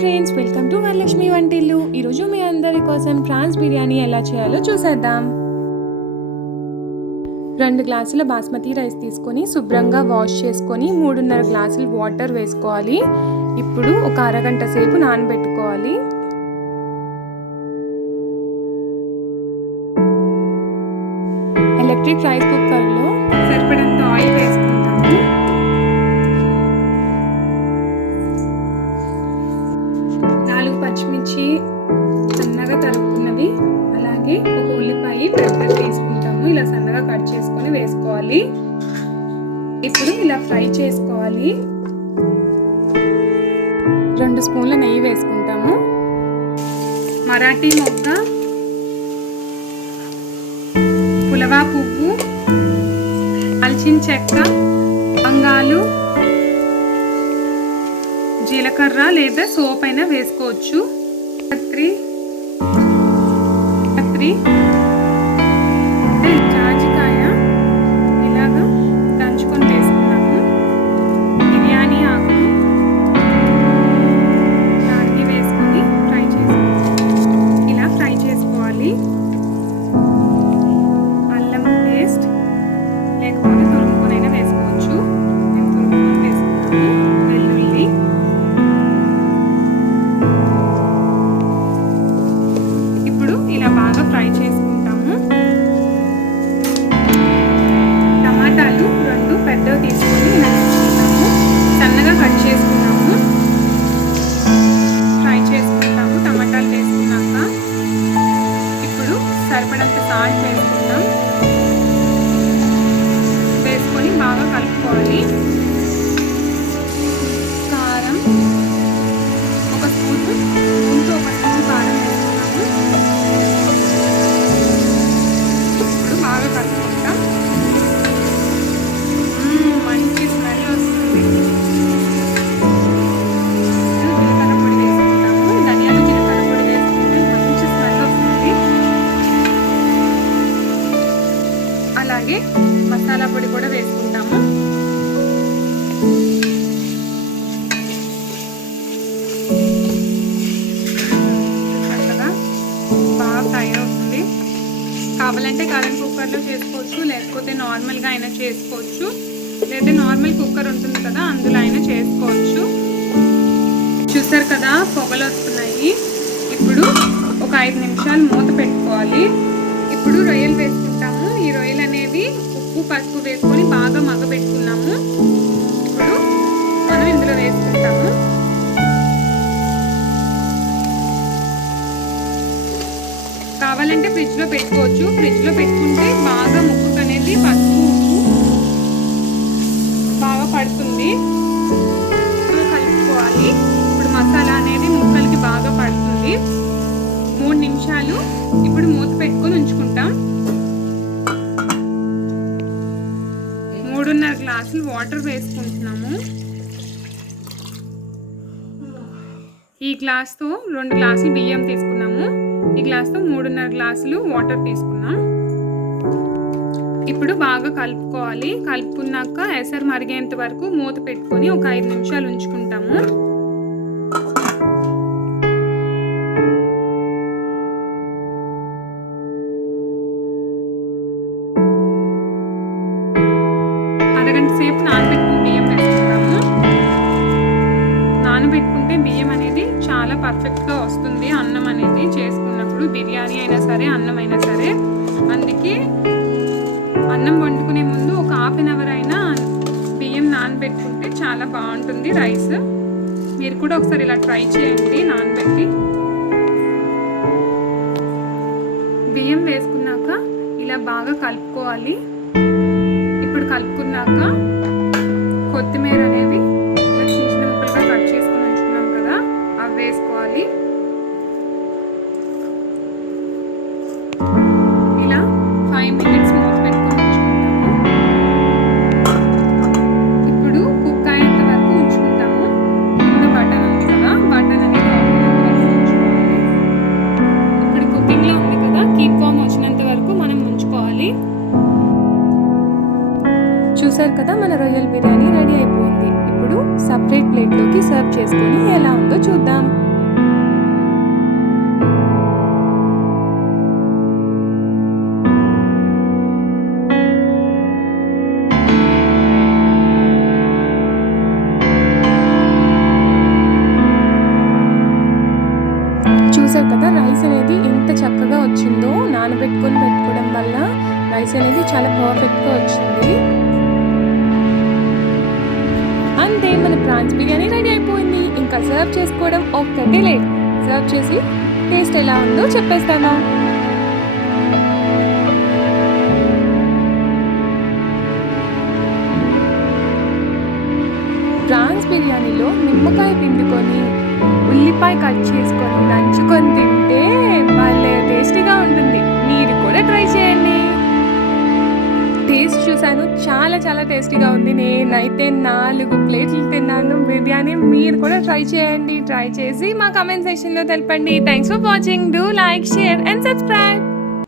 Friends, welcome to Varalakshmi వంటిల్లు. ఈరోజు మీ అందరి కోసం ప్రాన్స్ బిర్యానీ ఎలా చేయాలో చూసేద్దాం. 2 గ్లాసుల బాస్మతి రైస్ తీసుకొని శుభ్రంగా వాష్ చేసుకొని 3.5 గ్లాసులు వాటర్ వేసుకోవాలి. ఇప్పుడు ఒక అరగంట సేపు నానబెట్టుకోవాలి. ఎలక్ట్రిక్ రైస్ కుక్కర్లో సరిపడంత ఆయిల్ వేసుకుంటాము. పచ్చిమిర్చి సన్నగా తరుక్కున్నవి, అలాగే ఒక ఉల్లిపాయ పెద్దగా తీసుకుంటాము. ఇలా సన్నగా కట్ చేసుకొని వేసుకోవాలి. ఇప్పుడు ఇలా ఫ్రై చేసుకోవాలి. 2 స్పూన్ల నెయ్యి వేసుకుంటాము. మరాఠీ మొగ్గ, పులవా పువ్వు, అల్చిన చెక్క, లవంగాలు, జీలకర్ర లేదా సోప్ అయినా వేసుకోవచ్చు. జాజికాయ ఇలాగా దంచుకొని వేసుకున్నాము. బిర్యానీ ఆకు దాన్ని వేసుకొని ఇలా ఫ్రై చేసుకోవాలి. అల్లం పేస్ట్ లేకపోతే తురుముకొనైనా వేసుకోవచ్చు. నేను తురుముకొని వేసుకున్నాను. వెల్లుల్లి, ఇలా బాగా ఫ్రై చేసుకుంటాము. టమాటాలు 2 పెద్దవి తీసుకొని ఇలా తీసుకుంటాము. సన్నగా కట్ చేసుకున్నాము. ఫ్రై చేసుకుంటాము. టమాటాలు వేసుకున్నాక ఇప్పుడు సరిపడంత సాల్ట్ వేసుకుంటాం. వేసుకొని బాగా కలుపుకోవాలి. కారం ఒక స్పూన్, ముందు ఒక స్పూన్ కారం వేసుకున్నాము. బాగా కలుపుకుంటాం. మంచి స్మెల్ వస్తుంది. జీలకర్ర పొడి వేసుకుంటాము. ధనియాలు జీలకర్ర పొడి వేసుకుంటే మంచి స్మెల్ వస్తుంది. అలాగే మసాలా పొడి కూడా వేసుకుంటాము. బాగా ఫ్రై అవుతుంది. కావాలంటే కరెంట్ కుక్కర్లో చేసుకోవచ్చు, లేకపోతే నార్మల్గా అయినా చేసుకోవచ్చు, లేదా నార్మల్ కుక్కర్ ఉంటుంది కదా అందులో అయినా చేసుకోవచ్చు. చూసారు కదా పొగలు వస్తున్నాయి. ఇప్పుడు ఒక 5 నిమిషాలు మూత పెట్టుకోవాలి. ఇప్పుడు రొయ్యలు వేసుకుంటాము. ఈ రొయ్యలు అనేవి ఉప్పు పసుపు వేసుకొని బాగా మగ్గబెట్టుకున్నాము. ఇప్పుడు మనం ఇందులో వేసుకుంటాము. కావాలంటే ఫ్రిడ్జ్లో పెట్టుకోవచ్చు. ఫ్రిడ్జ్లో పెట్టుకుంటే బాగా ముక్కకు అనేది పసుపు బాగా పడుతుంది. కలుపుకోవాలి. ఇప్పుడు మసాలా అనేది ముక్కలకి బాగా పడుతుంది. 3 నిమిషాలు ఇప్పుడు మూత పెట్టుకొని ఉంచుకుంటాం. 3.5 గ్లాసులు వాటర్ వేసుకుంటున్నాము. ఈ గ్లాస్తో 2 గ్లాసులు బియ్యం తీసుకున్నాము. ఈ గ్లాస్తో 3.5 గ్లాసులు వాటర్ తీసుకున్నాం. ఇప్పుడు బాగా కలుపుకోవాలి. కలుపుకున్నాక ఎసరు మరిగేంత వరకు మూత పెట్టుకొని ఒక 5 నిమిషాలు ఉంచుకుంటాము. అరగంట సేపు నానబెట్టుకుని బియ్యం వేసుకుంటాము. నానబెట్టుకుంటే బియ్యం అనేది చాలా పర్ఫెక్ట్గా వస్తుంది. అన్నం అనేది చేసుకున్నప్పుడు బిర్యానీ అయినా సరే అన్నం అయినా సరే. అందుకే అన్నం వండుకునే ముందు ఒక 1/2 అవర్ అయినా బియ్యం నానబెట్టుకుంటే చాలా బాగుంటుంది రైస్. మీరు కూడా ఒకసారి ఇలా ట్రై చేయండి నానబెట్టి. బియ్యం వేసుకున్నాక ఇలా బాగా కలుపుకోవాలి. ఇప్పుడు కలుపుకున్నాక కొత్తిమీర అనేవి చిన్న చిన్న ముక్కలుగా కట్ చేసుకొని ఉంచుకున్నాం కదా అవి వేసుకోవాలి. ఇలా 5 మినిట్స్ మూత పెట్టుకొని ఉంచుకుంటాము. ఇప్పుడు కుక్ అయ్యేంత వరకు ఉంచుకుంటాము. కింద బటన్ ఉంది కదా, బటన్ అనేది ఆగినంత వరకు ఉంచుకోవాలి. ఇప్పుడు కుకింగ్లో ఉంది కదా, కీప్ కామ్ వచ్చినంత వరకు మనం ఉంచుకోవాలి. చూసారు కదా, మన రొయ్యల్ బిర్యానీ రెడీ అయిపోయింది. ఇప్పుడు సపరేట్ ప్లేట్లోకి సర్వ్ చేసుకొని ఎలా ఉందో చూద్దాం. చూసారు కదా రైస్ అనేది ఎంత చక్కగా వచ్చిందో. నానబెట్టుకొని పెట్టుకోవడం వల్ల రైస్ అనేది చాలా పర్ఫెక్ట్గా వచ్చింది. అంతే, మన ప్రాన్స్ బిర్యానీ రెడీ అయిపోయింది. ఇంకా సర్వ్ చేసుకోవడం ఒక్కటే లేట్. సర్వ్ చేసి టేస్ట్ ఎలా ఉందో చెప్పేస్తాను. ప్రాన్స్ బిర్యానీలో నిమ్మకాయ పిండుకొని ఉల్లిపాయ కట్ చేసుకొని నంచుకొని తింటే భలే టేస్టీగా ఉంటుంది. మీరు కూడా ట్రై చేయండి. టేస్ట్ చూశాను, చాలా చాలా టేస్టీగా ఉంది. నేనైతే 4 ప్లేట్లు తిన్నాను బిర్యానీ. మీరు కూడా ట్రై చేయండి. ట్రై చేసి మా కమెంట్ సెక్షన్లో తెలపండి. Thanks for watching. Do like, share and subscribe.